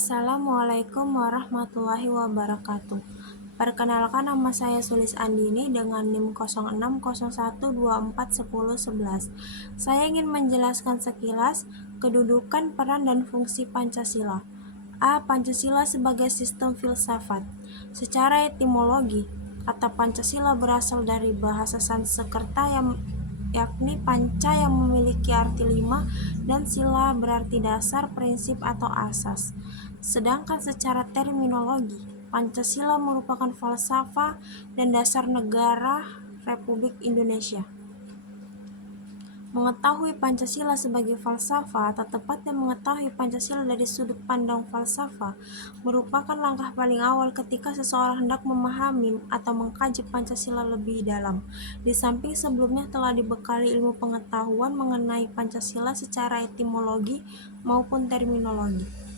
Assalamualaikum warahmatullahi wabarakatuh. Perkenalkan, nama saya Sulis Andini dengan NIM 0601241011. Saya ingin menjelaskan sekilas kedudukan, peran, dan fungsi Pancasila. A. Pancasila sebagai sistem filsafat. Secara etimologi, kata Pancasila berasal dari bahasa Sanskerta yakni panca yang memiliki arti 5 dan sila berarti dasar, prinsip, atau asas. Sedangkan secara terminologi, Pancasila merupakan falsafah dan dasar negara Republik Indonesia. Mengetahui Pancasila sebagai falsafah, atau tepatnya mengetahui Pancasila dari sudut pandang falsafah, merupakan langkah paling awal ketika seseorang hendak memahami atau mengkaji Pancasila lebih dalam, di samping sebelumnya telah dibekali ilmu pengetahuan mengenai Pancasila secara etimologi maupun terminologi.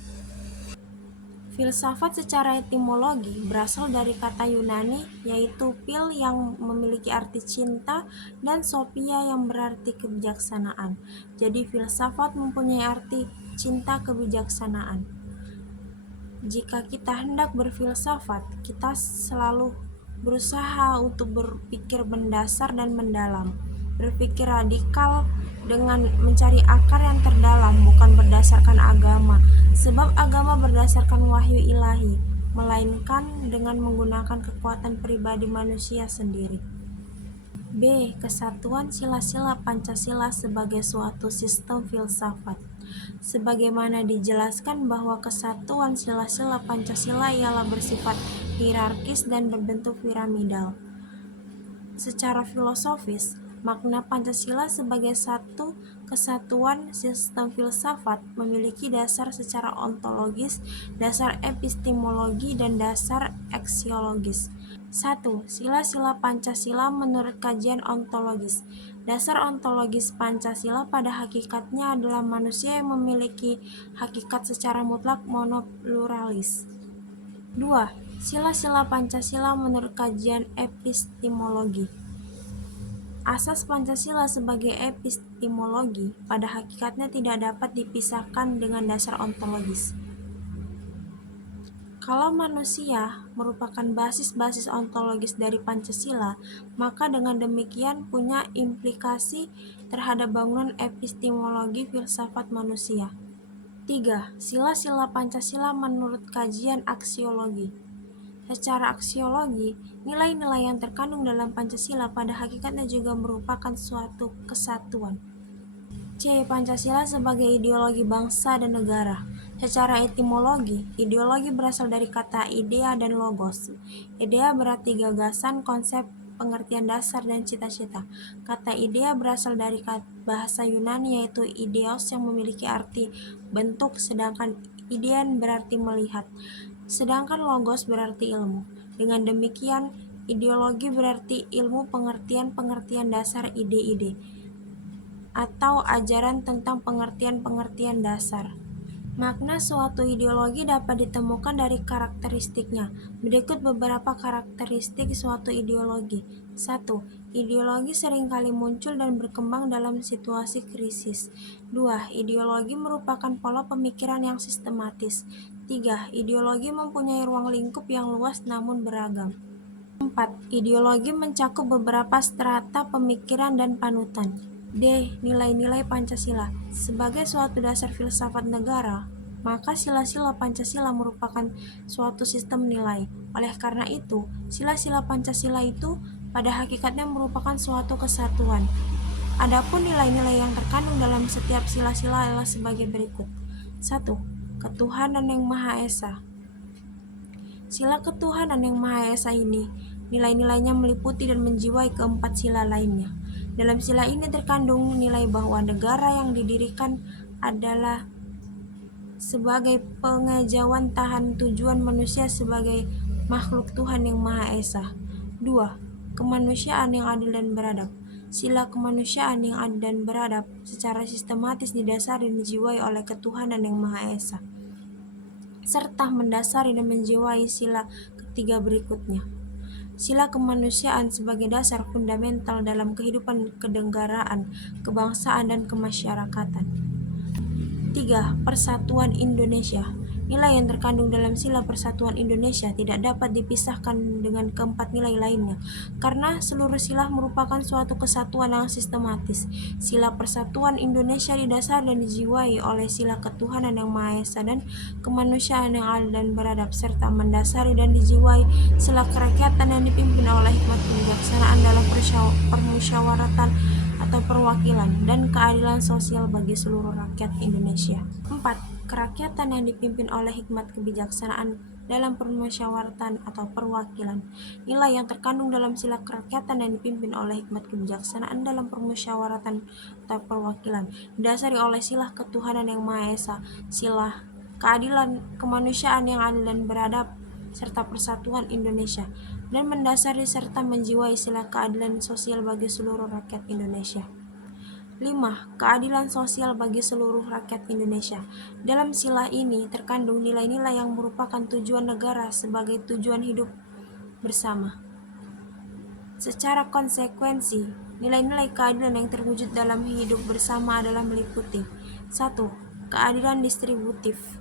Filsafat secara etimologi berasal dari kata Yunani, yaitu phil yang memiliki arti cinta dan sophia yang berarti kebijaksanaan. Jadi filsafat mempunyai arti cinta kebijaksanaan. Jika kita hendak berfilsafat, kita selalu berusaha untuk berpikir mendasar dan mendalam, berpikir radikal dengan mencari akar yang terdalam, bukan berdasarkan agama, sebab agama berdasarkan wahyu ilahi, melainkan dengan menggunakan kekuatan pribadi manusia sendiri. B. Kesatuan sila-sila Pancasila sebagai suatu sistem filsafat. Sebagaimana dijelaskan bahwa kesatuan sila-sila Pancasila ialah bersifat hierarkis dan berbentuk piramidal. Secara filosofis, makna Pancasila sebagai satu kesatuan sistem filsafat memiliki dasar secara ontologis, dasar epistemologi, dan dasar aksiologis. 1. Sila-sila Pancasila menurut kajian ontologis. Dasar ontologis Pancasila pada hakikatnya adalah manusia yang memiliki hakikat secara mutlak monopluralis. 2. Sila-sila Pancasila menurut kajian epistemologi. Asas Pancasila sebagai epistemologi pada hakikatnya tidak dapat dipisahkan dengan dasar ontologis. Kalau manusia merupakan basis-basis ontologis dari Pancasila, maka dengan demikian punya implikasi terhadap bangunan epistemologi filsafat manusia. 3. Sila-sila Pancasila menurut kajian aksiologi. Secara aksiologi, nilai-nilai yang terkandung dalam Pancasila pada hakikatnya juga merupakan suatu kesatuan. C. Pancasila sebagai ideologi bangsa dan negara. Secara etimologi, ideologi berasal dari kata idea dan logos. Idea berarti gagasan, konsep, pengertian dasar, dan cita-cita. Kata idea berasal dari bahasa Yunani, yaitu ideos yang memiliki arti bentuk, sedangkan idean berarti melihat. Sedangkan logos berarti ilmu. Dengan demikian, ideologi berarti ilmu pengertian-pengertian dasar ide-ide, atau ajaran tentang pengertian-pengertian dasar. Makna suatu ideologi dapat ditemukan dari karakteristiknya. Berikut beberapa karakteristik suatu ideologi. 1. Ideologi seringkali muncul dan berkembang dalam situasi krisis. 2. Ideologi merupakan pola pemikiran yang sistematis. 3. Ideologi mempunyai ruang lingkup yang luas namun beragam. 4. Ideologi mencakup beberapa strata pemikiran dan panutan. D. Nilai-nilai Pancasila. Sebagai suatu dasar filsafat negara, maka sila-sila Pancasila merupakan suatu sistem nilai. Oleh karena itu, sila-sila Pancasila itu pada hakikatnya merupakan suatu kesatuan. Adapun nilai-nilai yang terkandung dalam setiap sila-sila adalah sebagai berikut. 1. Ketuhanan yang Maha Esa. Sila ketuhanan yang Maha Esa ini, nilai-nilainya meliputi dan menjiwai keempat sila lainnya. Dalam sila ini terkandung nilai bahwa negara yang didirikan adalah sebagai pengejauhan tahan tujuan manusia sebagai makhluk Tuhan yang Maha Esa. 2. Kemanusiaan yang adil dan beradab. Sila kemanusiaan yang adil dan beradab secara sistematis didasari dan dijiwai oleh ketuhanan yang Maha Esa, serta mendasari dan menjiwai sila ketiga berikutnya. Sila kemanusiaan sebagai dasar fundamental dalam kehidupan kenegaraan, kebangsaan, dan kemasyarakatan. 3. Persatuan Indonesia. Nilai yang terkandung dalam Sila Persatuan Indonesia tidak dapat dipisahkan dengan keempat nilai lainnya, karena seluruh sila merupakan suatu kesatuan yang sistematis. Sila Persatuan Indonesia didasari dan dijiwai oleh sila ketuhanan yang Maha Esa dan kemanusiaan yang adil dan beradab, serta mendasari dan dijiwai sila kerakyatan yang dipimpin oleh hikmat kebijaksanaan dalam permusyawaratan atau perwakilan, dan keadilan sosial bagi seluruh rakyat Indonesia. 4. Kerakyatan yang dipimpin oleh hikmat kebijaksanaan dalam permusyawaratan atau perwakilan. Nilai yang terkandung dalam sila kerakyatan yang dipimpin oleh hikmat kebijaksanaan dalam permusyawaratan atau perwakilan didasari oleh sila ketuhanan yang Maha Esa, sila keadilan kemanusiaan yang adil dan beradab, serta persatuan Indonesia, dan mendasari serta menjiwai sila keadilan sosial bagi seluruh rakyat Indonesia. 5. Keadilan sosial bagi seluruh rakyat Indonesia. Dalam sila ini terkandung nilai-nilai yang merupakan tujuan negara sebagai tujuan hidup bersama. Secara konsekuensi, nilai-nilai keadilan yang terwujud dalam hidup bersama adalah meliputi 1. Keadilan distributif.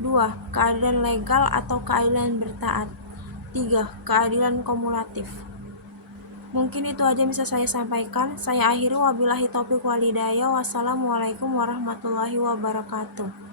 2. Keadilan legal atau keadilan bertaat. 3. Keadilan kumulatif. Mungkin itu aja bisa saya sampaikan. Saya akhiri, wabillahi taufiq walhidayah. Wassalamualaikum warahmatullahi wabarakatuh.